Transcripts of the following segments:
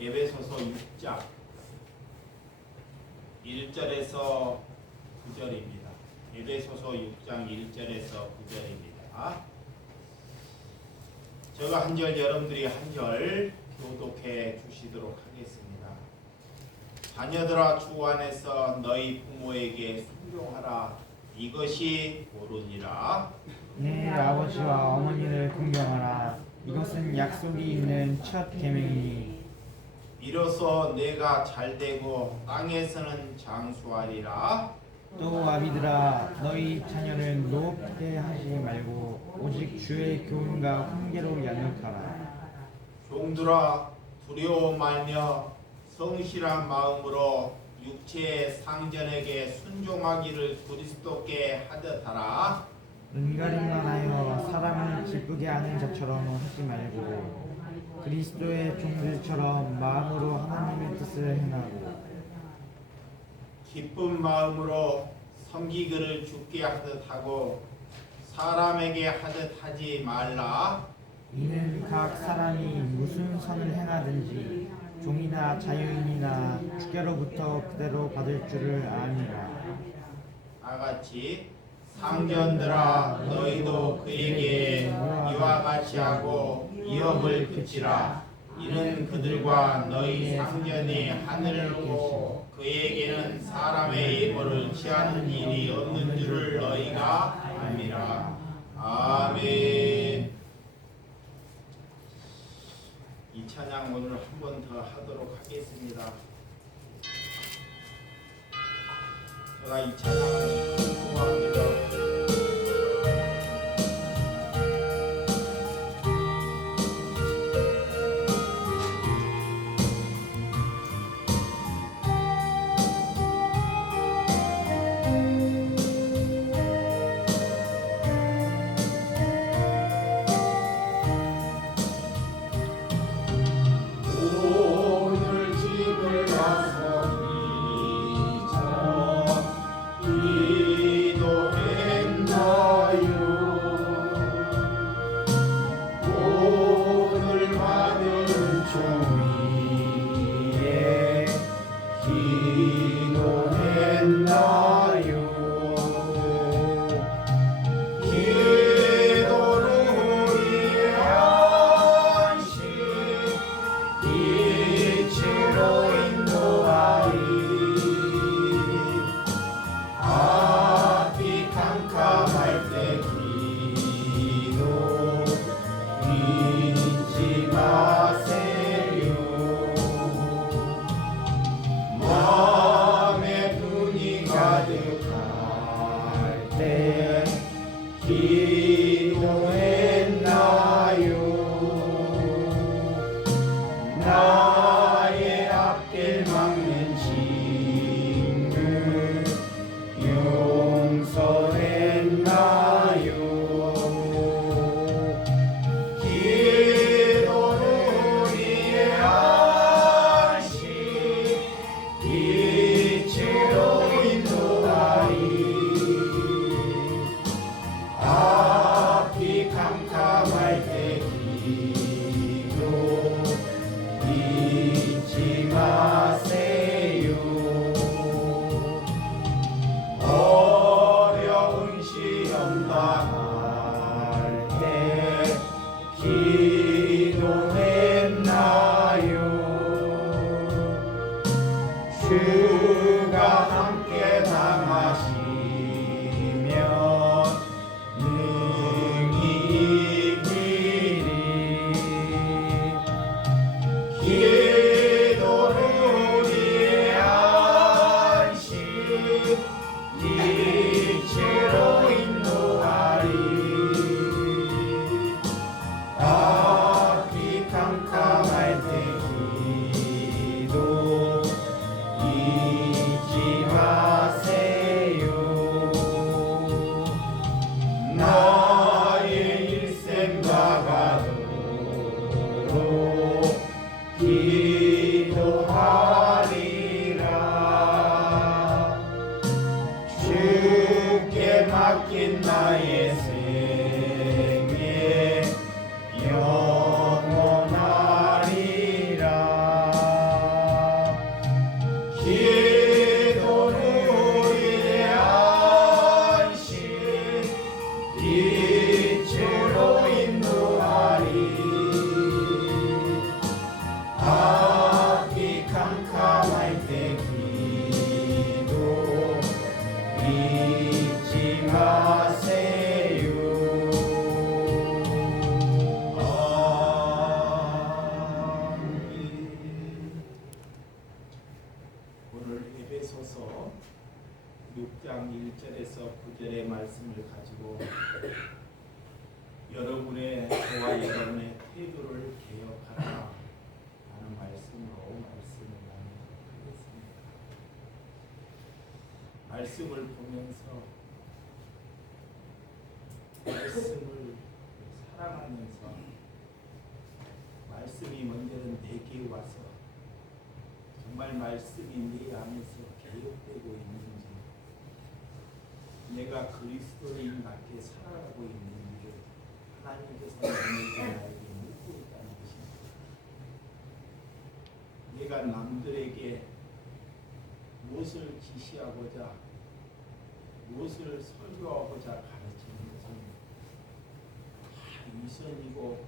에베소서 6장 1절에서 9절입니다. 에베소서 6장 1절에서 9절입니다. 제가 한 절, 여러분들이 한 절 교독해 주시도록 하겠습니다. 자녀들아, 주 안에서 너희 부모에게 순종하라. 이것이 옳으니라. 내 아버지와 어머니를 공경하라. 이것은 약속이 있는 첫 계명이니 이로써 내가 잘되고 땅에서는 장수하리라. 또 아비들아, 너희 자녀를 노엽게 하지 말고 오직 주의 교훈과 훈계로 양육하라. 종들아, 두려워 말며 성실한 마음으로 육체의 상전에게 순종하기를 그리스도께 하듯 하라. 눈가림만 하여 사람을 기쁘게 하는 자처럼 하지 말고 그리스도의 종들처럼 마음으로 하나님의 뜻을 행하고 기쁜 마음으로 섬기기를 주께 하듯 하고 사람에게 하듯 하지 말라. 이는 각 사람이 무슨 선을 행하든지 종이나 자유인이나 주께로부터 그대로 받을 줄을 아니라. 다같이 상전들아, 너희도 그에게 이와 같이 하고 이업을 그치라. 이는 그들과 너희 상전이 하늘을 보고 그에게는 사람의 예보를 취하는 일이 없는 줄을 너희가 압니다. 아멘. 이 찬양 오늘 한 번 더 하도록 하겠습니다. 제가 이 찬양을 참 좋아합니다. 오늘 집을 와서 오늘 받은 종이에 기도했나요? 기도를 위하시 빛으로 인도하리. 앞이 캄캄할 때 기도 잊지 마세요. 마음에 분이 가득할 때 기도했나요? 나의 앞길 막는 친구 용서했나요? 기도를 위하시 빛으로 인도하리. 앞이 캄캄할 때 기도 잊지 마세요. 어려운 시험 당할 때 기도했나요? 주가 함께 당하시면 능히 이기리. 기도를 위하시 빛으로 인도하리. 앞이 캄캄할 때 기도 잊지 마세요. 나의 일생 다가도록 6장 1절에서 9절의 말씀을 가지고 여러분의 저와 여러분의 태도를 개혁하라 하는 말씀으로 말씀을 나누도록 하겠습니다. 말씀을 보면서 말씀을 사랑하면서 말씀이 먼저는 내게 와서 정말 말씀이 내 안에서 개혁되고 있는지, 내가 그리스도인 같게 살아가고 있는지를 하나님께서 나에게 묻고 있다는 것입니다. 내가 남들에게 무엇을 지시하고자, 무엇을 설교하고자 가르치는 것은 다 위선이고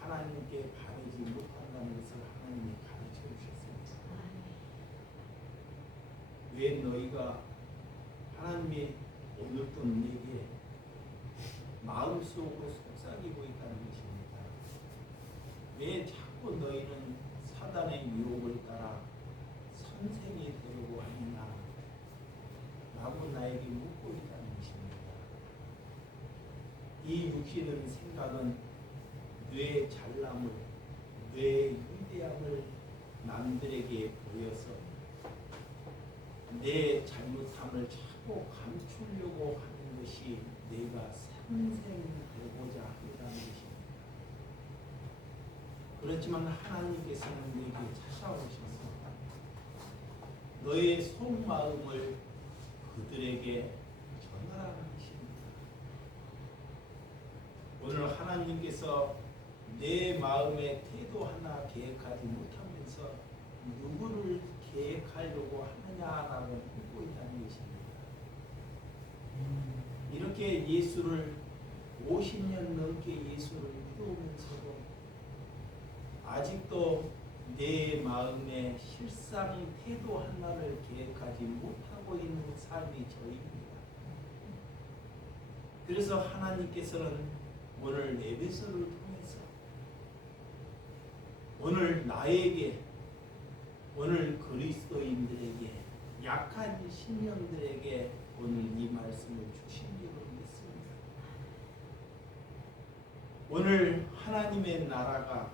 하나님께 바르지 못한다는 것을 하나님이 가르쳐 주셨습니다. 왜 너희가 하나님이 오늘도 내게 마음속으로 속삭이고 있다는 것입니다. 왜 자꾸 너희는 사단의 유혹을 따라 선생이 되려고 하느냐 라고 나에게 묻고 있다는 것입니다. 이 육신의 생각은 뇌의 잘남을, 뇌의 위대함을 남들에게 보여서 내 잘못함을 자꾸 감추려고 하는 것이 내가 상생되고자 한다는 것입니다. 그렇지만 하나님께서는 내게 찾아오셔서 너의 속마음을 그들에게 전하라는 것입니다. 오늘 하나님께서 내 마음의 태도 하나 계획하지 못하면서 누구를 계획하려고 하느냐라고 묻고 있다는 것입니다. 이렇게 예수를 50년 넘게 예수를 믿어오면서도 아직도 내 마음의 실상 태도 하나를 계획하지 못하고 있는 삶이 저입니다. 그래서 하나님께서는 오늘 에베소를 통해서 오늘 나에게, 오늘 그리스도인들에게, 약한 신령들에게 오늘 이 말씀을 주신 줄로 믿습니다. 오늘 하나님의 나라가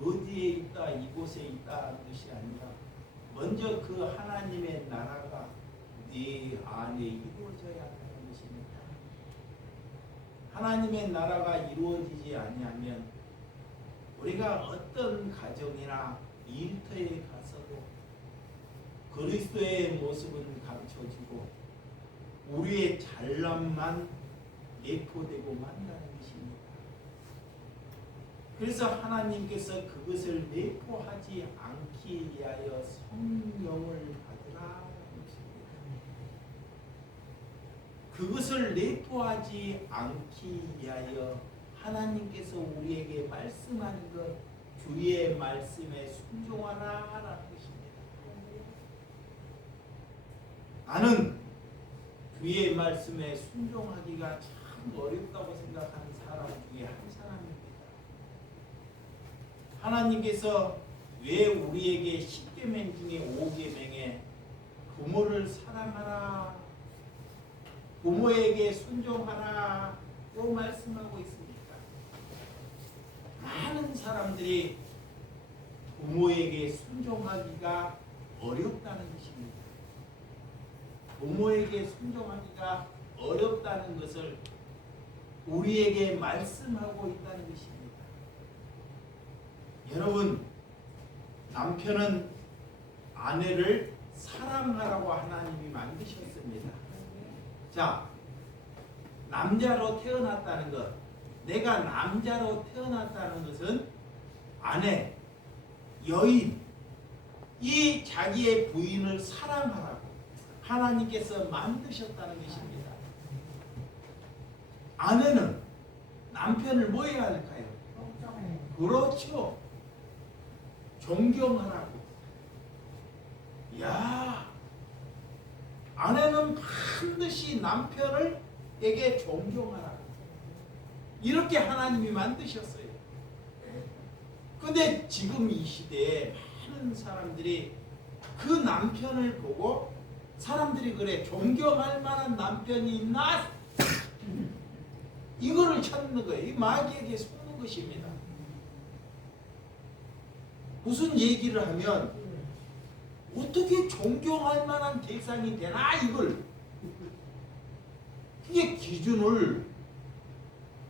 어디에 있다, 이곳에 있다 하는 것이 아니라 먼저 그 하나님의 나라가 네 안에 이루어져야 한다는 것입니다. 하나님의 나라가 이루어지지 아니하면 우리가 어떤 가정이나 일터에 가서도 그리스도의 모습은 감춰지고 우리의 잘남만 내포되고 만다는 것입니다. 그래서 하나님께서 그것을 내포하지 않기 위하여 성령을 받으라. 그것을 내포하지 않기 위하여 하나님께서 우리에게 말씀하는 것, 주의 말씀에 순종하라라는 것입니다. 나는 주의 말씀에 순종하기가 참 어렵다고 생각하는 사람 중에 한 사람입니다. 하나님께서 왜 우리에게 10계명 중에 5계명에 부모를 사랑하라, 부모에게 순종하라고 말씀하고 있습니다. 많은 사람들이 부모에게 순종하기가 어렵다는 것입니다. 부모에게 순종하기가 어렵다는 것을 우리에게 말씀하고 있다는 것입니다. 여러분, 남편은 아내를 사랑하라고 하나님이 만드셨습니다. 자, 남자로 태어났다는 것, 내가 남자로 태어났다는 것은 아내, 여인, 이 자기의 부인을 사랑하라고 하나님께서 만드셨다는 것입니다. 아내는 남편을 뭐 해야 할까요? 그렇죠. 존경하라고. 야, 아내는 반드시 남편에게 존경하라고. 이렇게 하나님이 만드셨어요. 근데 지금 이 시대에 많은 사람들이 그 남편을 보고 사람들이 그래. 존경할 만한 남편이 있나? 이거를 찾는 거예요. 이 마귀에게 속는 것입니다. 무슨 얘기를 하면 어떻게 존경할 만한 대상이 되나 이걸. 그게 기준을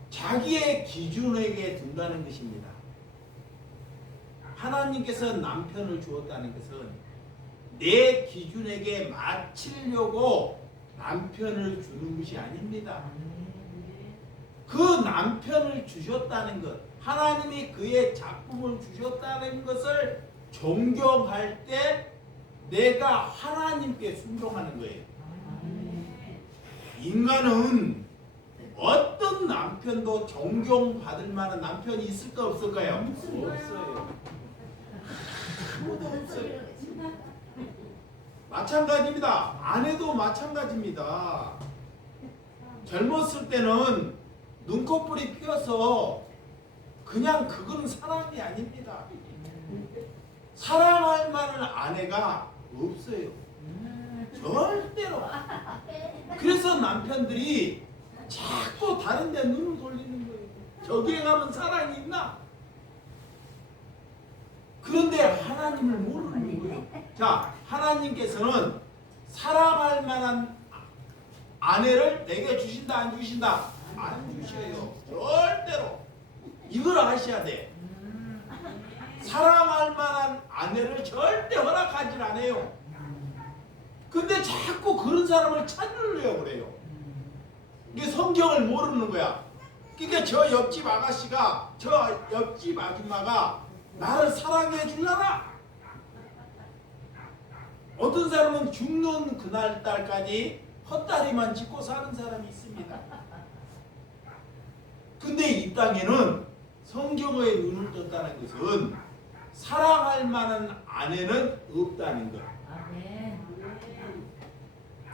자기의 기준에게 둔다는 것입니다. 하나님께서 남편을 주었다는 것은 내 기준에게 맞추려고 남편을 주는 것이 아닙니다. 그 남편을 주셨다는 것, 하나님이 그의 작품을 주셨다는 것을 존경할 때 내가 하나님께 순종하는 거예요. 인간은 어떤 남편도 존경받을 만한 남편이 있을까 없을까요? 없어요. 아무도 없어요. 마찬가지입니다. 아내도 마찬가지입니다. 젊었을 때는 눈꺼풀이 피어서 그냥 그건 사랑이 아닙니다. 사랑할 만한 아내가 없어요. 절대로. 그래서 남편들이 자꾸 다른 데 눈을 돌리는 거예요. 저기에 가면 사랑이 있나? 그런데 하나님을 모르는 거예요. 자, 하나님께서는 사랑할 만한 아내를 내게 주신다 안 주신다? 안 주셔요. 절대로. 이걸 아셔야 돼. 사랑할 만한 아내를 절대 허락하지 않아요. 근데 자꾸 그런 사람을 찾으려고 그래요. 이게 성경을 모르는 거야. 그러니까 저 옆집 아가씨가, 저 옆집 아줌마가 나를 사랑해 줄라나? 어떤 사람은 죽는 그날까지 헛다리만 짚고 사는 사람이 있습니다. 근데 이 땅에는 성경의 눈을 떴다는 것은 사랑할 만한 아내는 없다는 것.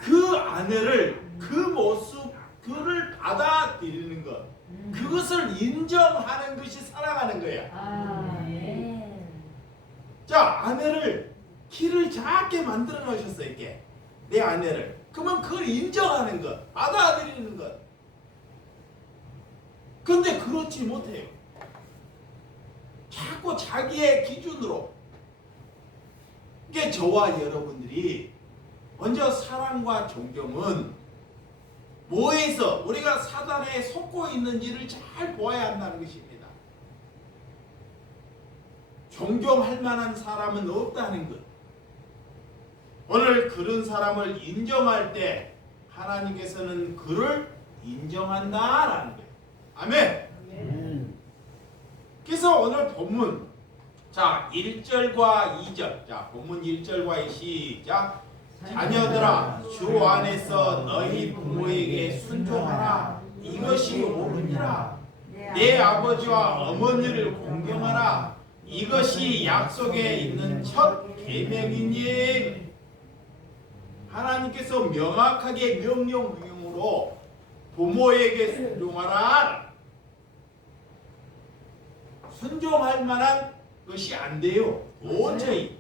그 아내를, 그 모습, 그를 받아들이는 것, 그것을 인정하는 것이 사랑하는 거야. 자, 아내를 키를 작게 만들어 놓으셨어요. 이렇게 내 아내를. 그러면 그걸 인정하는 것, 받아들이는 것. 근데 그렇지 못해요. 자꾸 자기의 기준으로. 이게 저와 여러분들이 먼저 사랑과 존경은 뭐에서 우리가 사단에 속고 있는지를 잘 보아야 한다는 것입니다. 존경할 만한 사람은 없다는 것. 오늘 그런 사람을 인정할 때 하나님께서는 그를 인정한다라는 거예요. 아멘. 그래서 오늘 본문, 자 1절과 2절, 자 본문 1절과 2 시작. 자녀들아, 주 안에서 너희 부모에게 순종하라. 이것이 옳으니라. 내 아버지와 어머니를 공경하라. 이것이 약속에 있는 첫 계명이니. 하나님께서 명확하게 명령으로 부모에게 순종하라. 순종할 만한 것이 안 돼요. 도저히.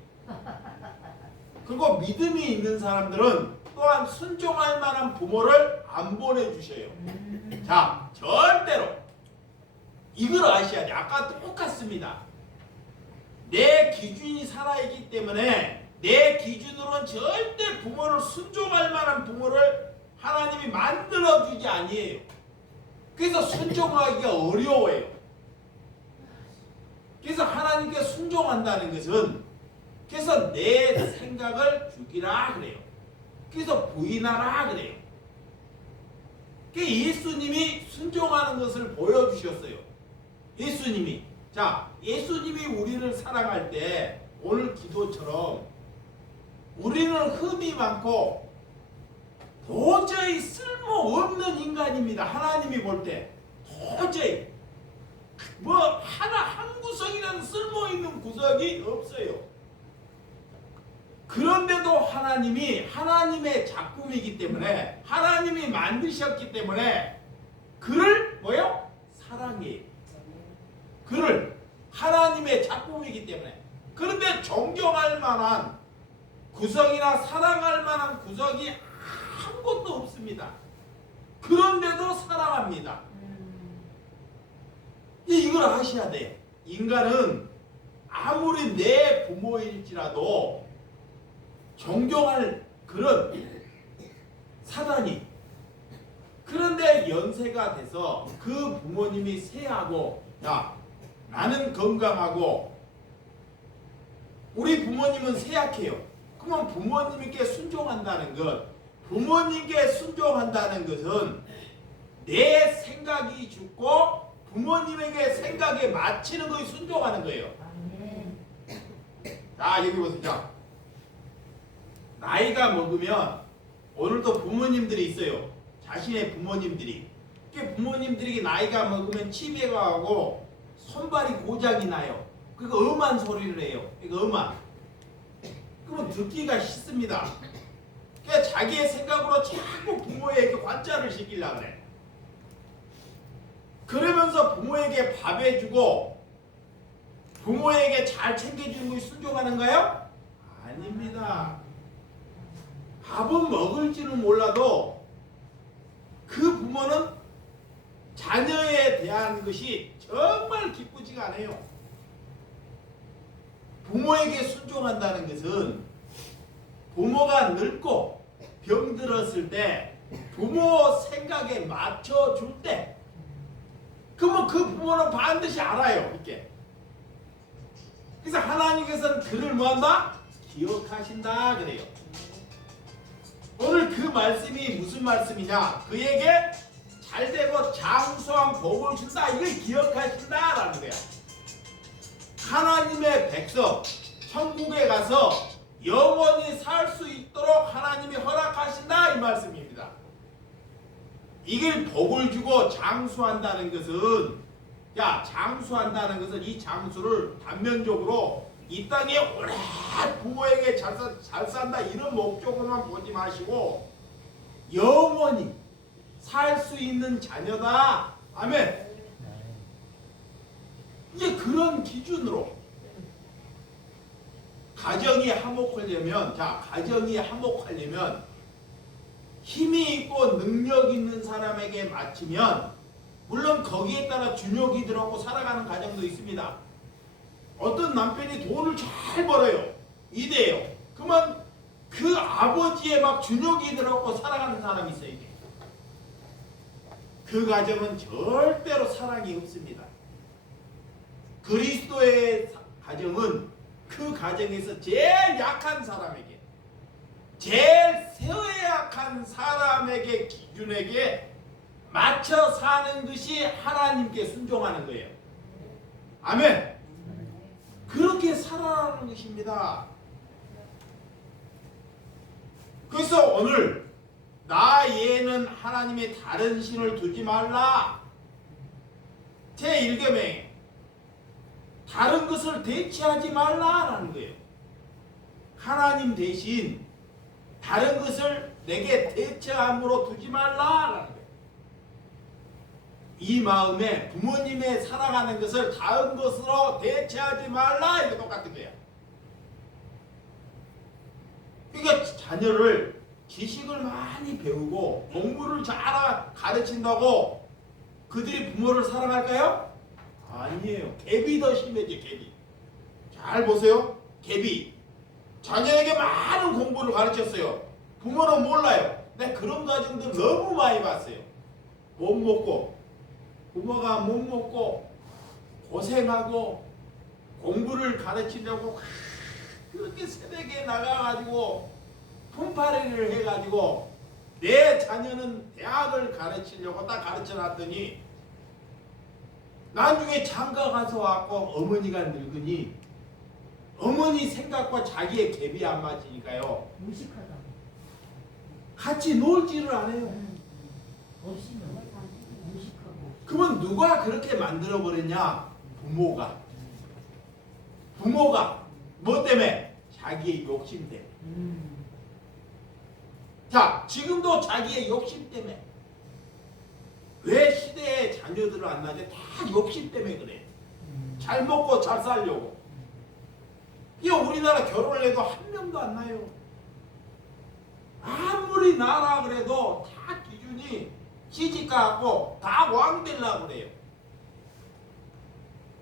그리고 믿음이 있는 사람들은 또한 순종할 만한 부모를 안 보내주셔요. 자, 절대로 이걸 아셔야 돼. 아까 똑같습니다. 내 기준이 살아있기 때문에 내 기준으로는 절대 부모를 순종할 만한 부모를 하나님이 만들어주지 아니에요. 그래서 순종하기가 어려워요. 그래서 하나님께 순종한다는 것은, 그래서 내 생각을 죽이라 그래요. 그래서 부인하라 그래요. 예수님이 순종하는 것을 보여주셨어요. 예수님이. 자, 예수님이 우리를 사랑할 때 오늘 기도처럼 우리는 흠이 많고 도저히 쓸모없는 인간입니다. 하나님이 볼 때 도저히 뭐 하나 한 구석이라는 쓸모있는 구석이 없어요. 그런데도 하나님이 하나님의 작품이기 때문에, 하나님이 만드셨기 때문에 그를 뭐요? 사랑해요. 그를 하나님의 작품이기 때문에. 그런데 존경할 만한 구석이나 사랑할 만한 구석이 아무것도 없습니다. 그런데도 사랑합니다. 이걸 아셔야 돼. 인간은 아무리 내 부모일지라도 존경할 그런 사단이, 그런데 연세가 돼서 그 부모님이 쇠하고, 야, 나는 건강하고 우리 부모님은 쇠약해요. 그러면 부모님께 순종한다는 것, 부모님께 순종한다는 것은 내 생각이 죽고 부모님에게 생각에 맞추는 것이 순종하는 거예요. 자, 여기 보세요. 자, 나이가 먹으면 오늘도 부모님들이 있어요. 자신의 부모님들이. 부모님들이 나이가 먹으면 치매가 하고 손발이 고장이 나요. 그러니까 엄한 소리를 해요. 그러니까 엄한. 그러면 듣기가 싫습니다. 그러니까 자기의 생각으로 자꾸 부모에게 관찰을 시키려고 그래. 그러면서 부모에게 밥 해주고 부모에게 잘 챙겨주는 것이 순종하는가요? 아닙니다. 밥은 먹을지는 몰라도 그 부모는 자녀에 대한 것이 정말 기쁘지가 않아요. 부모에게 순종한다는 것은 부모가 늙고 병들었을 때 부모 생각에 맞춰줄 때, 그러면 그 부모는 반드시 알아요. 이렇게. 그래서 하나님께서는 그를 뭐한다? 기억하신다 그래요. 오늘 그 말씀이 무슨 말씀이냐? 그에게 잘되고 장수한 복을 준다. 이걸 기억하신다라는 거야. 하나님의 백성 천국에 가서 영원히 살 수 있도록 하나님이 허락하신다 이 말씀입니다. 이걸 복을 주고 장수한다는 것은, 야, 장수한다는 것은 이 장수를 단면적으로 이 땅에 오래 부모에게 잘 산다 이런 목적으로만 보지 마시고 영원히 살 수 있는 자녀다. 아멘. 이제 그런 기준으로 가정이 화목하려면, 자, 가정이 화목하려면 힘이 있고 능력 있는 사람에게 맞추면, 물론 거기에 따라 준욕이 들어가고 살아가는 가정도 있습니다. 어떤 남편이 돈을 잘 벌어요. 이대요. 그러면 그 아버지의 막 준욕이 들어가고 살아가는 사람이 있어요. 이게. 그 가정은 절대로 사랑이 없습니다. 그리스도의 가정은 그 가정에서 제일 약한 사람에게, 제일 쇠약한 사람에게 기준에게 맞춰 사는 것이 하나님께 순종하는 거예요. 아멘. 그렇게 살아가는 것입니다. 그래서 오늘 나 외에는 하나님의 다른 신을 두지 말라. 제1계명에 다른 것을 대체하지 말라라는 거예요. 하나님 대신 다른 것을 내게 대체함으로 두지 말라라는 거예요. 이 마음에 부모님의 사랑하는 것을 다른 것으로 대체하지 말라, 이거 똑같은 거야. 그러니까 자녀를 지식을 많이 배우고 공부를 잘 가르친다고 그들이 부모를 사랑할까요? 아니에요. 갭이 더 심해져. 갭이. 잘 보세요. 갭이. 자녀에게 많은 공부를 가르쳤어요. 부모는 몰라요. 내가 그런 가정들 너무 많이 봤어요. 못 먹고, 부모가 못 먹고 고생하고 공부를 가르치려고 그렇게 새벽에 나가가지고 품팔이를 해가지고 내 자녀는 대학을 가르치려고 딱 가르쳐놨더니 나중에 장가 가서 왔고 어머니가 늙으니 어머니 생각과 자기의 갭이 안 맞으니까요. 무식하다. 같이 놀지를 않아요. 없이 무식하고. 그러면 누가 그렇게 만들어버렸냐? 부모가. 부모가 뭐 때문에? 자기의 욕심 때문에. 자, 지금도 자기의 욕심 때문에. 왜 시대의 자녀들을 안 낳지? 다 욕심 때문에 그래. 잘 먹고 잘 살려고. 이 우리나라 결혼을 해도 한 명도 안 나요. 아무리 나라 그래도 다 기준이 시집가고 다 왕 되려고 그래요.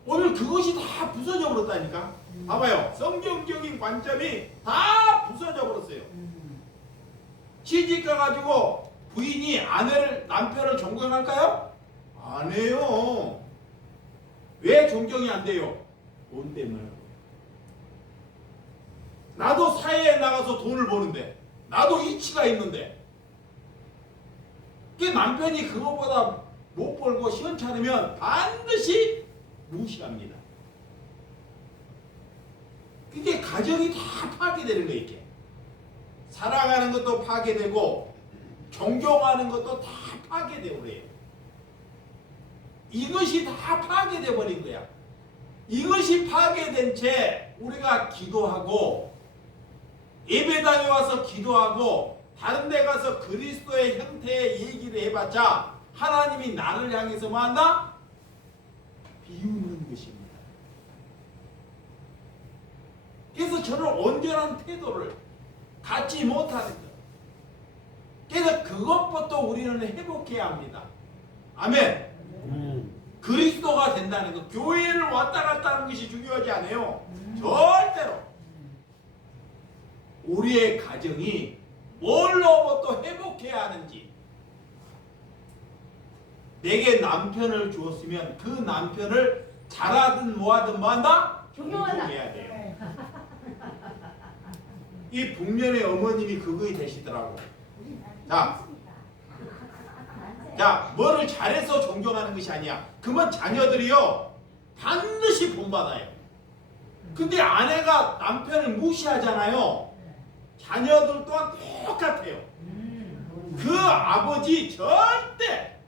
오늘 그것이 다 부서져 버렸다니까. 봐봐요. 성경적인 관점이 다 부서져 버렸어요. 시집가 가지고 부인이 남편을 존경할까요? 안 해요. 왜 존경이 안 돼요? 돈 때문에. 나도 사회에 나가서 돈을 버는데, 나도 이치가 있는데, 그 남편이 그것보다 못 벌고 시원찮으면 반드시 무시합니다. 그게 가정이 다 파괴되는 거예요. 이게 사랑하는 것도 파괴되고 존경하는 것도 다 파괴되고 그래요. 이것이 다 파괴돼 버린 거야. 이것이 파괴된 채 우리가 기도하고 예배당에 와서 기도하고 다른 데 가서 그리스도의 형태의 얘기를 해봤자 하나님이 나를 향해서 뭐 한다? 비우는 것입니다. 그래서 저는 온전한 태도를 갖지 못하는 것. 그래서 그것부터 우리는 회복해야 합니다. 아멘. 그리스도가 된다는 것, 교회를 왔다 갔다 하는 것이 중요하지 않아요. 절대로. 우리의 가정이 뭘로부터 회복해야 하는지. 내게 남편을 주었으면 그 남편을 잘하든 뭐하든 뭐한다? 존경해야 돼요. 이 북면의 어머님이 그거이 되시더라고. 자, 뭐를 잘해서 존경하는 것이 아니야. 그러면 자녀들이요 반드시 본받아요. 근데 아내가 남편을 무시하잖아요. 자녀들 또한 똑같아요. 그 아버지 절대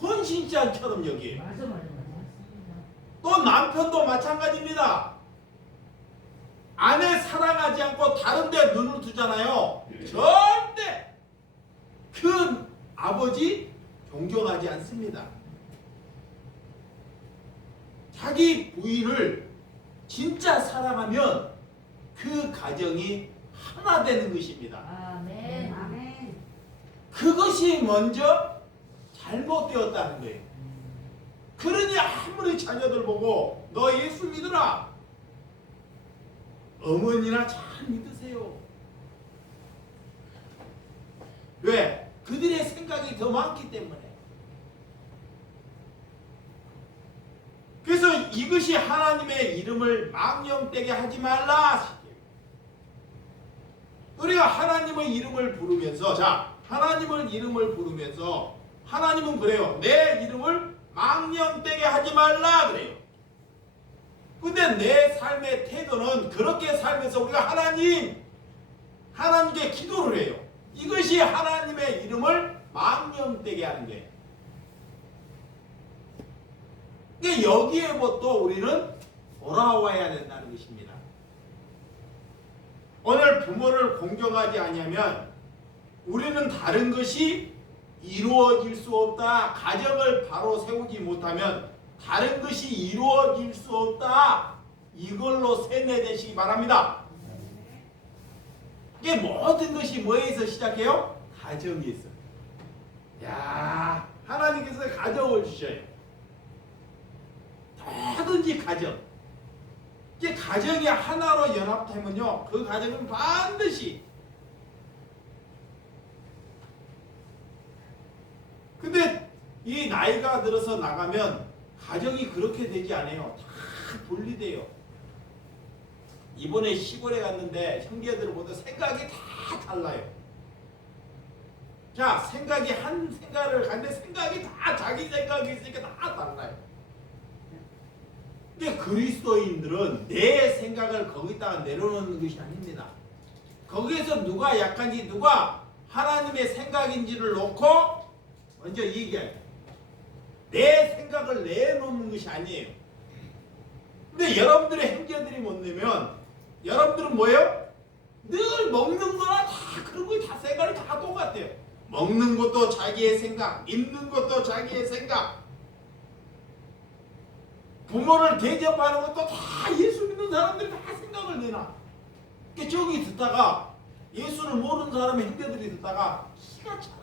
헌신자처럼 여기에요. 또 남편도 마찬가지입니다. 아내 사랑하지 않고 다른 데 눈을 두잖아요. 절대 그 아버지 존경하지 않습니다. 자기 부인을 진짜 사랑하면 그 가정이 하나 되는 것입니다. 아멘. 아멘. 그것이 먼저 잘못되었다는 거예요. 그러니 아무리 자녀들 보고 너 예수 믿으라. 어머니나 잘 믿으세요. 왜? 그들의 생각이 더 많기 때문에. 그래서 이것이 하나님의 이름을 망령되게 하지 말라. 우리가 하나님의 이름을 부르면서, 자, 하나님의 이름을 부르면서 하나님은 그래요. 내 이름을 망령되게 하지 말라 그래요. 근데 내 삶의 태도는 그렇게 살면서 우리가 하나님께 기도를 해요. 이것이 하나님의 이름을 망령되게 하는 거예요. 그러니까 여기에부터 우리는 돌아와야 된다는 것입니다. 오늘 부모를 공경하지 아니하면 우리는 다른 것이 이루어질 수 없다. 가정을 바로 세우지 못하면 다른 것이 이루어질 수 없다. 이걸로 세뇌되시기 바랍니다. 이게 모든 것이 뭐에서 시작해요? 가정에서. 야, 하나님께서 가정을 주셔요. 뭐든지 가정. 이게 가정이 하나로 연합되면요, 그 가정은 반드시. 근데 이 나이가 들어서 나가면 가정이 그렇게 되지 않아요. 다 분리돼요. 이번에 시골에 갔는데 형제들을 보다 생각이 다 달라요. 자, 한 생각을 갔는데 생각이 다 자기 생각이 있으니까 다 달라요. 근데 그리스도인들은 내 생각을 거기다가 내려놓는 것이 아닙니다. 거기에서 누가 약한지 누가 하나님의 생각인지를 놓고 먼저 얘기해요. 내 생각을 내놓는 것이 아니에요. 근데 여러분들의 형제들이 못 내면 여러분들은 뭐예요? 늘 먹는 거나 다 그런 거 다 생각이 다 똑같아요. 먹는 것도 자기의 생각, 입는 것도 자기의 생각, 부모를 대접하는 것도 다 예수 믿는 사람들이 다 생각을 내놔. 저기 듣다가 예수를 모르는 사람의 형제들이 듣다가 기가 차요.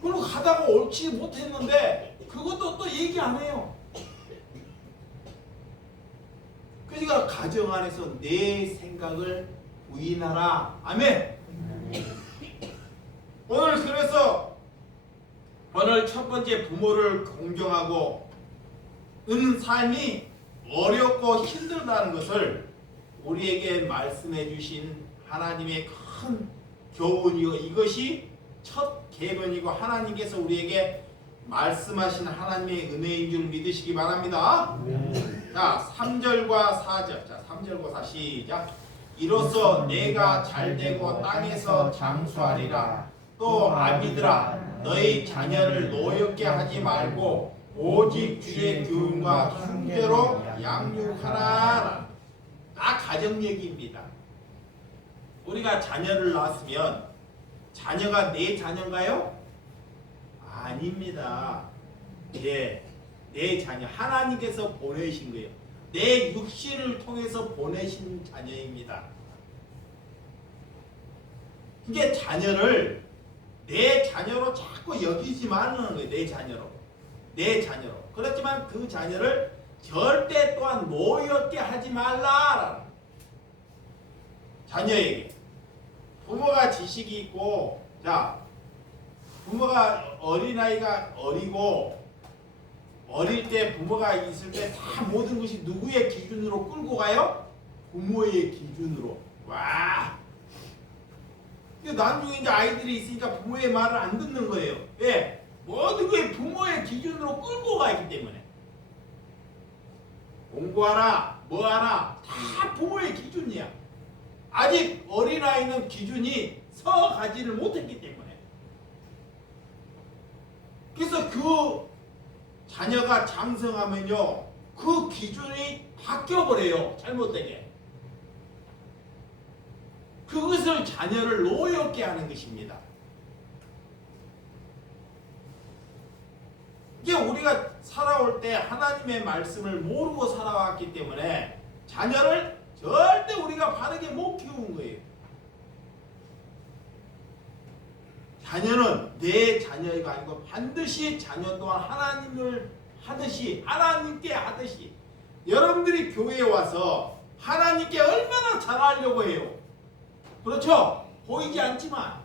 그리고 가다가 옳지 못했는데 그것도 또 얘기 안 해요. 그러니까 가정 안에서 내 생각을 부인하라. 아멘. 오늘 그래서 오늘 첫 번째 부모를 공경하고 은 삶이 어렵고 힘들다는 것을 우리에게 말씀해 주신 하나님의 큰 교훈이고 이것이 첫 계명이고 하나님께서 우리에게 말씀하신 하나님의 은혜인 줄 믿으시기 바랍니다. 자, 3절과 4절. 자, 3절과 4 시작. 이로써 내가 잘되고 땅에서 장수하리라. 또 아비들아 너희 자녀를 노엽게 하지 말고 오직 주의 교훈과 흉제로 양육하라. 다 가정 얘기입니다. 우리가 자녀를 낳았으면 자녀가 내 자녀인가요? 아닙니다. 예, 내 자녀 하나님께서 보내신 거예요. 내 육신을 통해서 보내신 자녀입니다. 이게 자녀를 내 자녀로 자꾸 여기지 말라는 거예요. 내 자녀로. 내 자녀로. 그렇지만 그 자녀를 절대 또한 노엽게 하지 말라. 자녀에게. 부모가 지식이 있고, 자, 부모가 어린아이가 어리고, 어릴 때 부모가 있을 때 다 모든 것이 누구의 기준으로 끌고 가요? 부모의 기준으로. 와! 나중에 이제 아이들이 있으니까 부모의 말을 안 듣는 거예요. 왜? 모든 게 부모의 기준으로 끌고 가기 때문에. 공부하라, 뭐하라, 다 부모의 기준이야. 아직 어린아이는 기준이 서가지를 못했기 때문에. 그래서 그 자녀가 장성하면요, 그 기준이 바뀌어버려요. 잘못되게. 그것을 자녀를 노엽게 하는 것입니다. 이게 우리가 살아올 때 하나님의 말씀을 모르고 살아왔기 때문에 자녀를 절대 우리가 바르게 못 키운 거예요. 자녀는 내 자녀가 아니고 반드시 자녀 또한 하나님을 하듯이 하나님께 하듯이 여러분들이 교회에 와서 하나님께 얼마나 잘하려고 해요. 그렇죠? 보이지 않지만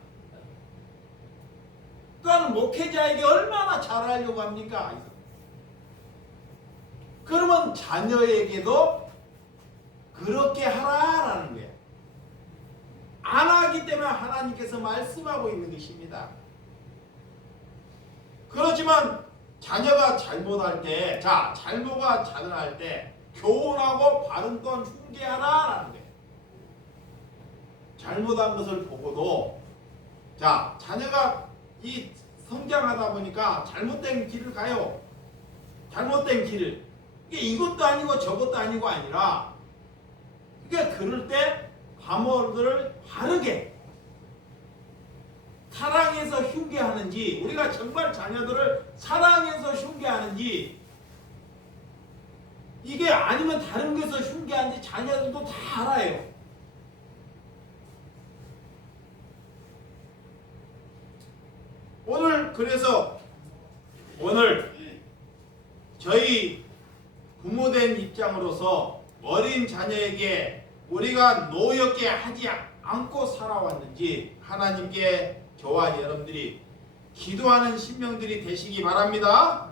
그러니까 목회자에게 얼마나 잘하려고 합니까? 그러면 자녀에게도 그렇게 하라라는 거예요. 안 하기 때문에 하나님께서 말씀하고 있는 것입니다. 그렇지만 자녀가 잘못할 때, 자, 잘못가 자녀할 때 교훈하고 바른 건 훈계하라라는 거예요. 잘못한 것을 보고도, 자, 자녀가 이 성장하다 보니까 잘못된 길을 가요. 잘못된 길을. 이게 이것도 아니고 저것도 아니고 아니라, 그러니까 그럴 때 부모들을 바르게 사랑해서 흉계하는지, 우리가 정말 자녀들을 사랑해서 흉계하는지, 이게 아니면 다른 것에서 흉계하는지 자녀들도 다 알아요. 그래서 오늘 저희 부모된 입장으로서 어린 자녀에게 우리가 노엽게 하지 않고 살아왔는지 하나님께 저와 여러분들이 기도하는 신명들이 되시기 바랍니다.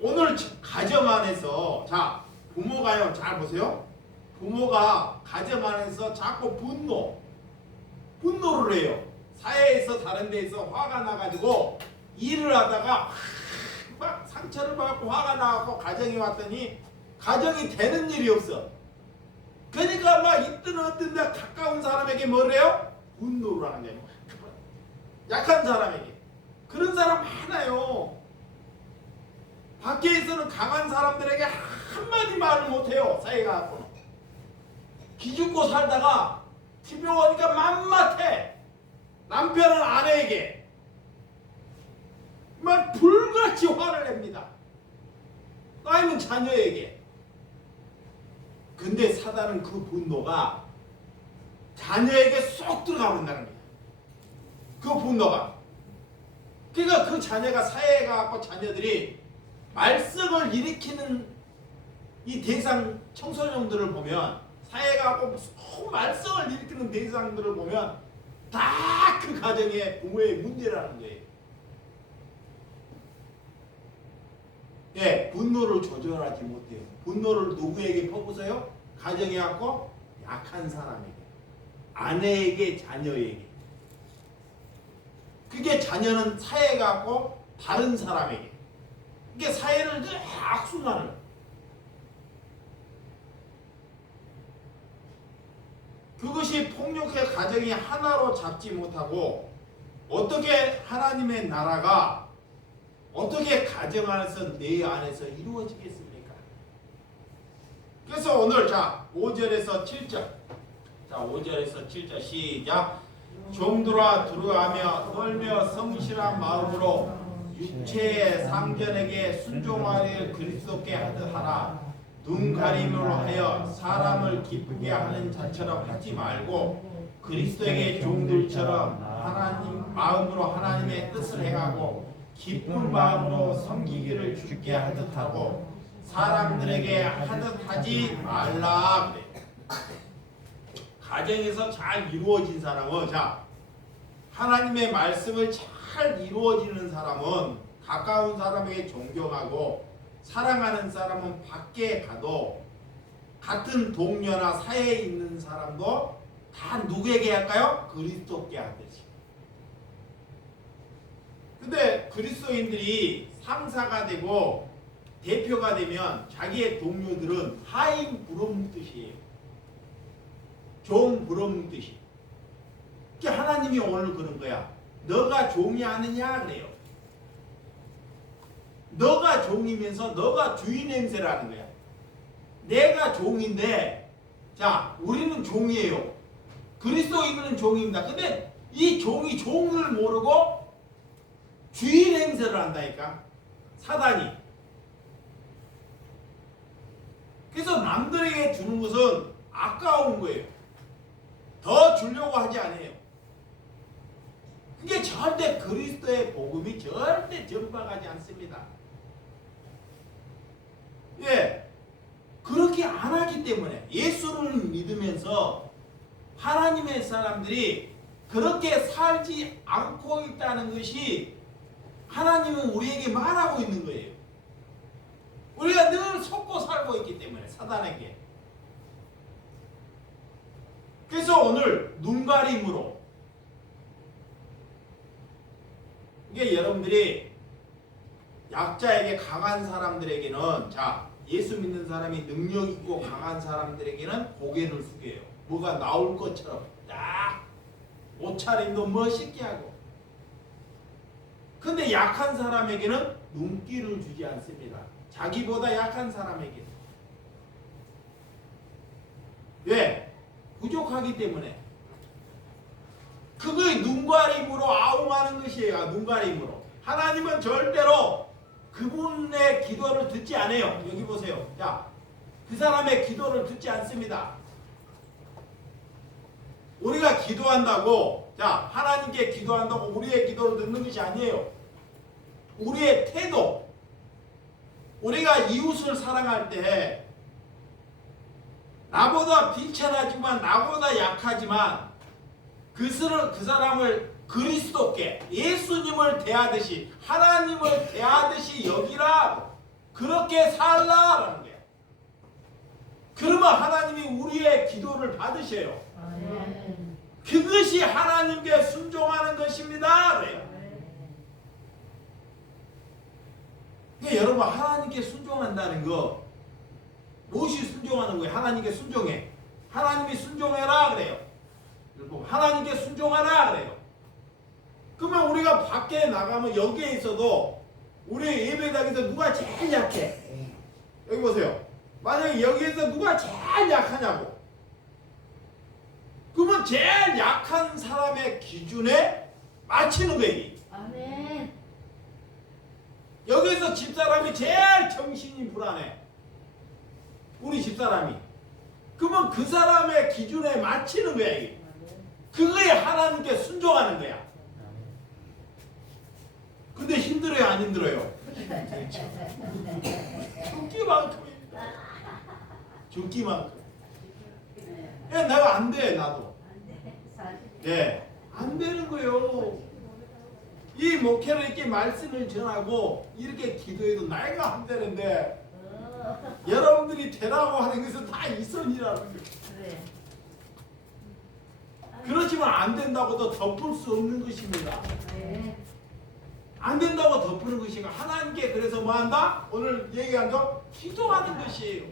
오늘 가정 안에서, 자, 부모가요, 잘 보세요. 부모가 가정 안에서 자꾸 분노를 해요. 사회에서 다른 데에서 화가 나가지고 일을 하다가 막 상처를 받고 화가 나고 가정에 왔더니 가정이 되는 일이 없어. 그러니까 막 있든 어떤 데 가까운 사람에게 뭘 해요? 분노를 하는 거예요. 약한 사람에게. 그런 사람 많아요. 밖에서는 강한 사람들에게 한마디 말을 못해요. 사회가 갖고는. 기죽고 살다가 집에 오니까 맘mat해. 남편은 아내에게 막 불같이 화를 냅니다. 아니면 자녀에게. 근데 사단은 그 분노가 자녀에게 쏙 들어가 버린다는 거예요. 그 분노가. 그러니까 그 자녀가 사회에 가고 자녀들이 말썽을 일으키는 이 대상 청소년들을 보면 사회에 가고 말썽을 일으키는 대상들을 보면 다 그 가정의 부모의 문제라는 거예요. 예, 분노를 조절하지 못해요. 분노를 누구에게 퍼부어요? 가정에 갖고 약한 사람에게, 아내에게, 자녀에게. 그게 자녀는 사회에 갖고 다른 사람에게. 이게 사회를 늘 악순환을. 그것이 폭력의 가정이 하나로 잡지 못하고 어떻게 하나님의 나라가 어떻게 가정 안에서 내 안에서 이루어지겠습니까? 그래서 오늘 자 5절에서 7절 자 5절에서 7절 시작. 종들아 두려워하며 떨며 성실한 마음으로 육체의 상전에게 순종하려 그리스도께 하듯 하라. 눈 가림으로 하여 사람을 기쁘게 하는 자처럼 하지 말고 그리스도에게 종들처럼 하나님 마음으로 하나님의 뜻을 행하고 기쁜 마음으로 섬기기를 주께 하듯 하고 사람들에게 하듯 하지 말라. 그래. 가정에서 잘 이루어진 사람은 자 하나님의 말씀을 잘 이루어지는 사람은 가까운 사람에게 존경하고 사랑하는 사람은 밖에 가도 같은 동료나 사회에 있는 사람도 다 누구에게 할까요? 그리스도께 하듯이. 근데 그리스도인들이 상사가 되고 대표가 되면 자기의 동료들은 하인 부름뜻이에요. 종 부름뜻이. 그러니까 하나님이 오늘 그런 거야. 너가 종이 아니냐 그래요. 너가 종이면서 너가 주인 행세를 하는 거야. 내가 종인데 자 우리는 종이에요. 그리스도인은 종입니다. 근데 이 종이 종을 모르고 주인 행세를 한다니까. 사단이. 그래서 남들에게 주는 것은 아까운 거예요. 더 주려고 하지 않아요. 그게 절대 그리스도의 복음이 절대 전파가지 않습니다. 예, 그렇게 안 하기 때문에 예수를 믿으면서 하나님의 사람들이 그렇게 살지 않고 있다는 것이 하나님은 우리에게 말하고 있는 거예요. 우리가 늘 속고 살고 있기 때문에 사단에게. 그래서 오늘 눈가림으로 이게 여러분들이 약자에게 강한 사람들에게는 자 예수 믿는 사람이 능력 있고 강한 사람들에게는 고개를 숙여요. 뭐가 나올 것처럼 딱 옷차림도 멋있게 하고. 근데 약한 사람에게는 눈길을 주지 않습니다. 자기보다 약한 사람에게. 왜? 부족하기 때문에. 그거의 눈가림으로 아웅하는 것이에요. 눈가림으로. 하나님은 절대로 그분의 기도를 듣지 않아요. 여기 보세요. 자, 그 사람의 기도를 듣지 않습니다. 우리가 기도한다고 자 하나님께 기도한다고 우리의 기도를 듣는 것이 아니에요. 우리의 태도. 우리가 이웃을 사랑할 때 나보다 비천하지만 나보다 약하지만 그 사람을 그리스도께 예수님을 대하듯이 하나님을 대하듯이 여기라. 그렇게 살라라는 거야. 그러면 하나님이 우리의 기도를 받으셔요. 그것이 하나님께 순종하는 것입니다. 그래요. 그러니까 여러분 하나님께 순종한다는 거 무엇이 순종하는 거예요? 하나님께 순종해. 하나님이 순종해라 그래요. 하나님께 순종하라 그래요. 그러면 우리가 밖에 나가면 여기에 있어도 우리 예배당에서 누가 제일 약해? 여기 보세요. 만약에 여기에서 누가 제일 약하냐고. 그러면 제일 약한 사람의 기준에 맞추는 거예요. 아멘. 여기서 집사람이 제일 정신이 불안해. 우리 집사람이. 그러면 그 사람의 기준에 맞추는 거야. 이게. 그거에 하나님께 순종하는 거야. 근데 힘들어요, 안 힘들어요? 죽기만큼입니다. 죽기만큼. 예, 내가 안 돼, 나도. 예, 안 되는 거예요. 이 목회를 이렇게 말씀을 전하고 이렇게 기도해도 나이가 안 되는데 여러분들이 되라고 하는 것은 다 이 선이라는 거예요. 그렇지만 안 된다고도 덮을 수 없는 것입니다. 안 된다고 덮는 것이고 하나님께 그래서 뭐 한다? 오늘 얘기한 거 기도하는 것이에요.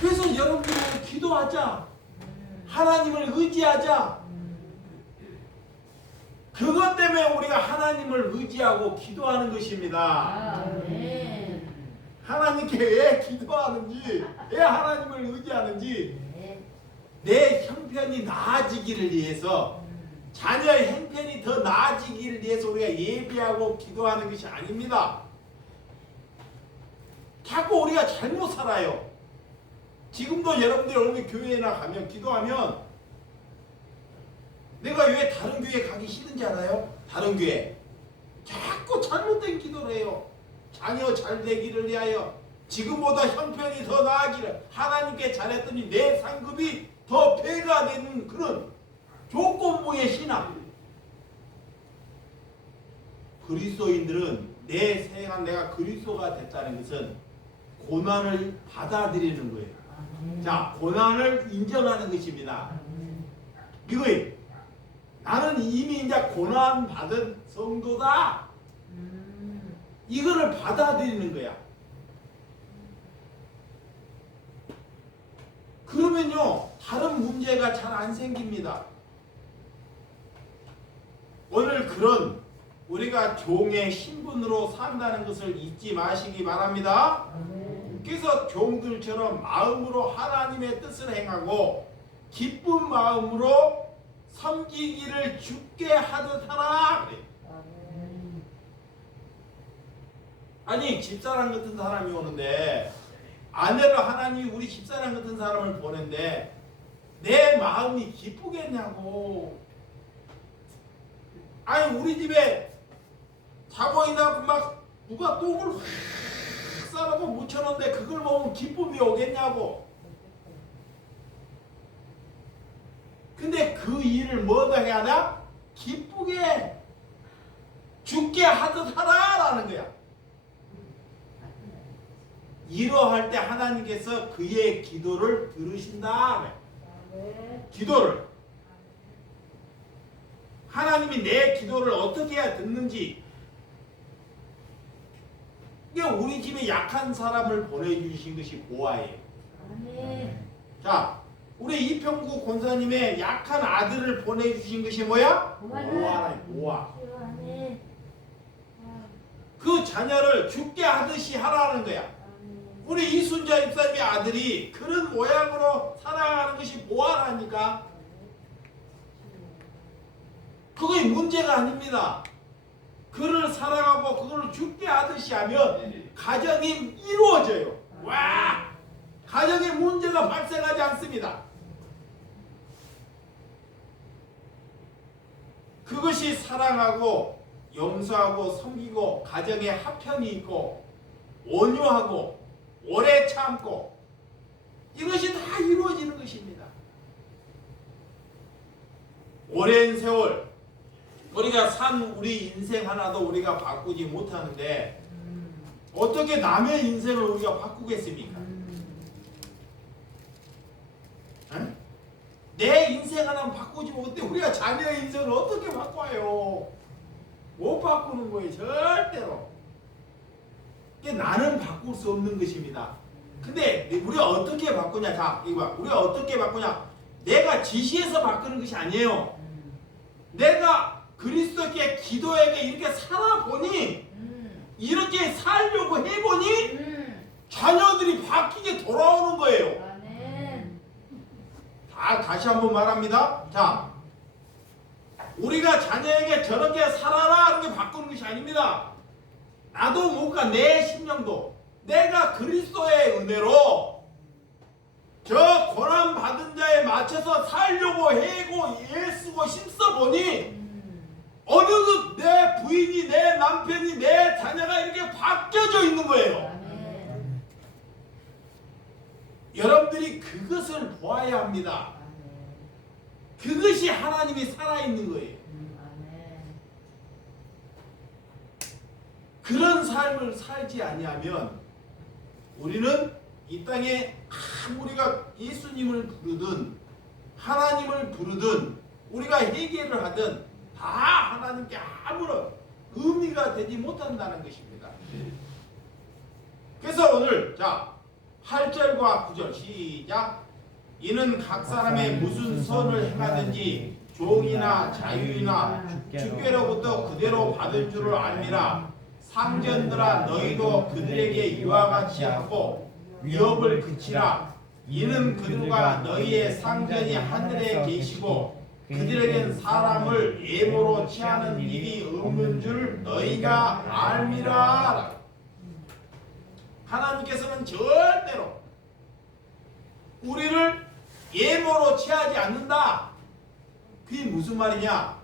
그래서 여러분들 기도하자. 하나님을 의지하자. 그것 때문에 우리가 하나님을 의지하고 기도하는 것입니다. 하나님께 왜 기도하는지, 왜 하나님을 의지하는지, 내 형편이 나아지기를 위해서, 자녀의 형편이 더 나아지기를 위해서 우리가 예배하고 기도하는 것이 아닙니다. 자꾸 우리가 잘못 살아요. 지금도 여러분들이 어느 교회나 가면 기도하면 내가 왜 다른 교회 가기 싫은지 알아요? 다른 교회 자꾸 잘못된 기도를 해요. 자녀 잘 되기를 위하여, 지금보다 형편이 더 나아지기를, 하나님께 잘했더니 내 상급이 더 배가 되는 그런 조건부의 신앙. 그리스도인들은 내 생활, 내가 그리스도가 됐다는 것은 고난을 받아들이는 거예요. 자, 고난을 인정하는 것입니다. 이거예요. 나는 이미 이제 고난 받은 성도다. 이거를 받아들이는 거야. 그러면요, 다른 문제가 잘 안 생깁니다. 오늘 그런 우리가 종의 신분으로 산다는 것을 잊지 마시기 바랍니다. 그래서 종들처럼 마음으로 하나님의 뜻을 행하고 기쁜 마음으로 섬기기를 주께 하듯 하라. 아니, 집사람 같은 사람이 오는데, 아내를 하나님이 우리 집사람 같은 사람을 보낸데 내 마음이 기쁘겠냐고. 아니, 우리 집에 자고 있다고 막 누가 똥을 확 싸라고 묻혀놓는데 그걸 보면 기쁨이 오겠냐고. 근데 그 일을 뭐다 해야 하나? 기쁘게 죽게 하듯 하라라는 거야. 이러할 때 하나님께서 그의 기도를 들으신다. 기도를. 하나님이 내 기도를 어떻게 해야 듣는지. 이게 우리 집에 약한 사람을 보내주신 것이 보아예요. 자, 우리 이평구 권사님의 약한 아들을 보내주신 것이 뭐야? 보아라. 보아. 그 자녀를 죽게 하듯이 하라는 거야. 우리 이순자 집사님의 아들이 그런 모양으로 살아가는 것이 보아라니까. 그게 문제가 아닙니다. 그를 살아가고 그걸 죽게 하듯이 하면 가정이 이루어져요. 와! 가정에 문제가 발생하지 않습니다. 그것이 사랑하고 용서하고 섬기고 가정에 화평이 있고 온유하고 오래 참고 이것이 다 이루어지는 것입니다. 오랜 세월 우리가 산 우리 인생 하나도 우리가 바꾸지 못하는데 어떻게 남의 인생을 우리가 바꾸겠습니까? 응? 내 인생 하나는 바꾸지 못해. 우리가 자녀의 인생을 어떻게 바꿔요? 못 바꾸는 거예요. 절대로. 나는 바꿀 수 없는 것입니다. 근데 우리가 어떻게 바꾸냐? 자, 이거 봐. 우리가 어떻게 바꾸냐? 내가 지시해서 바꾸는 것이 아니에요. 내가 그리스도께 기도에게 이렇게 살아보니 이렇게 살려고 해보니 자녀들이 바뀌게 돌아오는 거예요. 다시 한번 말합니다. 자, 우리가 자녀에게 저렇게 살아라 하는 게 바꾸는 것이 아닙니다. 나도 못 가. 내 심령도 내가 그리스도의 은혜로 저 고난 받은 자에 맞춰서 살려고 해고 애쓰고 힘써 보니 어느덧 내 부인이, 내 남편이, 내 자녀가 이렇게 바뀌어져 있는 거예요. 아멘. 여러분들이 그것을 보아야 합니다. 그것이 하나님이 살아있는 거예요. 아멘. 그런 삶을 살지 아니하면 우리는 이 땅에 우리가 예수님을 부르든 하나님을 부르든 우리가 회개를 하든 다 하나님께 아무런 의미가 되지 못한다는 것입니다. 그래서 오늘 자 8절과 9절 시작. 이는 각 사람의 무슨 선을 행하든지 종이나 자유이나 주께로부터 그대로 받을 줄을 알미라. 상전들아 너희도 그들에게 이와 같이 하고 위협을 그치라. 이는 그들과 너희의 상전이 하늘에 계시고 그들에겐 사람을 예모로 취하는 일이 없는 줄 너희가 알미라. 하나님께서는 절대로 우리를 예모로 취하지 않는다. 그게 무슨 말이냐?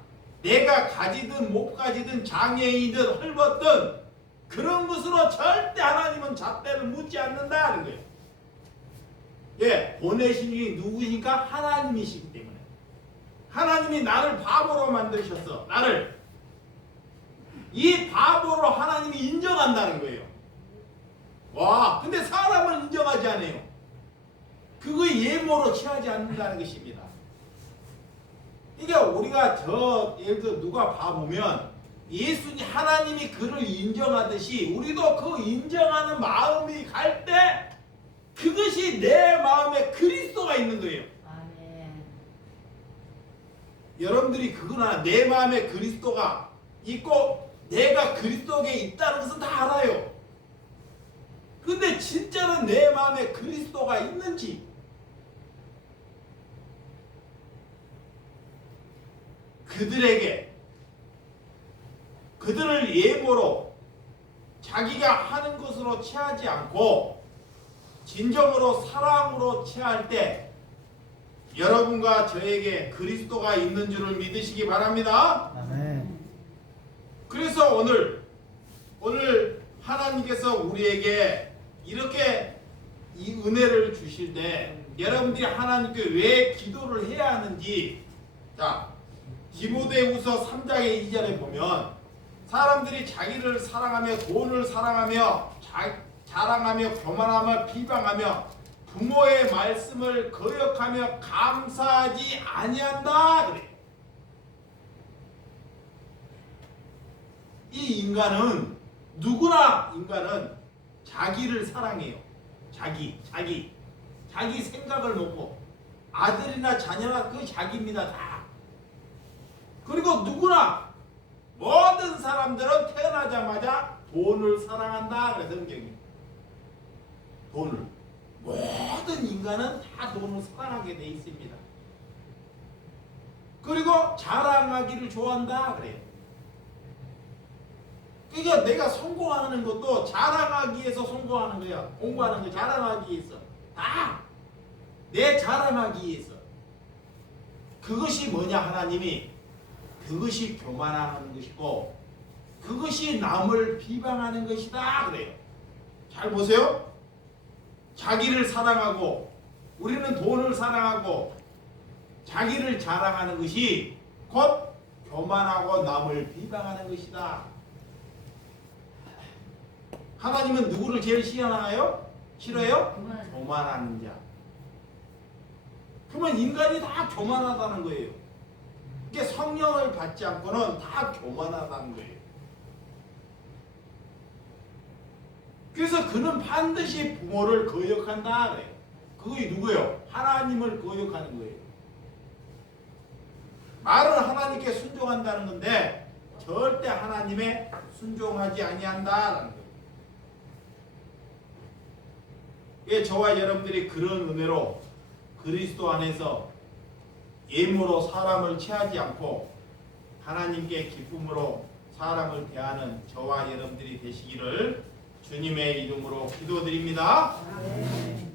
내가 가지든 못 가지든 장애인이든 헐벗든 그런 것으로 절대 하나님은 잣대를 묻지 않는다는 거예요. 예, 보내신 분이 누구니까? 하나님이시기 때문에. 하나님이 나를 바보로 만드셨어. 나를 이 바보로 하나님이 인정한다는 거예요. 와, 근데 사람은 인정하지 않아요. 그거 예모로 취하지 않는다는 것입니다. 그러니까 우리가 예를 들어 누가 봐보면 예수님 하나님이 그를 인정하듯이 우리도 그 인정하는 마음이 갈 때 그것이 내 마음에 그리스도가 있는 거예요. 아멘. 여러분들이 그거나 내 마음에 그리스도가 있고 내가 그리스도에 있다는 것은 다 알아요. 근데 진짜로 내 마음에 그리스도가 있는지 그들을 예모로 자기가 하는 것으로 취하지 않고 진정으로 사랑으로 취할 때 여러분과 저에게 그리스도가 있는 줄을 믿으시기 바랍니다. 아멘. 그래서 오늘 하나님께서 우리에게 이렇게 이 은혜를 주실 때 여러분들이 하나님께 왜 기도를 해야 하는지, 자 디모데후서 3장의 2절에 보면 사람들이 자기를 사랑하며 돈을 사랑하며 자랑하며 교만하며 비방하며 부모의 말씀을 거역하며 감사하지 아니한다 그래. 이 인간은 인간은 자기를 사랑해요. 자기 생각을 놓고 아들이나 자녀나 그 자기입니다 다. 그리고 모든 사람들은 태어나자마자 돈을 사랑한다 그래서 성경이 돈을 모든 인간은 다 돈을 사랑하게 돼 있습니다. 그리고 자랑하기를 좋아한다 그래요. 그러니까 내가 성공하는 것도 자랑하기 위해서 성공하는 거야. 공부하는 거 자랑하기 위해서. 다 내 자랑하기 위해서. 그것이 뭐냐 하나님이 그것이 교만하는 것이고 그것이 남을 비방하는 것이다 그래요. 잘 보세요. 자기를 사랑하고 우리는 돈을 사랑하고 자기를 자랑하는 것이 곧 교만하고 남을 비방하는 것이다. 하나님은 누구를 제일 싫어하나요? 교만하는 자. 그러면 인간이 다 교만하다는 거예요. 이게 성령을 받지 않고는 다 교만하다는 거예요. 그래서 그는 반드시 부모를 거역한다 그래요. 그게 누구예요? 하나님을 거역하는 거예요. 말은 하나님께 순종한다는 건데 절대 하나님에 순종하지 아니한다라는 거예요. 예, 저와 여러분들이 그런 은혜로 그리스도 안에서 예물로 사람을 취하지 않고 하나님께 기쁨으로 사람을 대하는 저와 여러분들이 되시기를 주님의 이름으로 기도드립니다.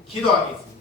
기도하겠습니다.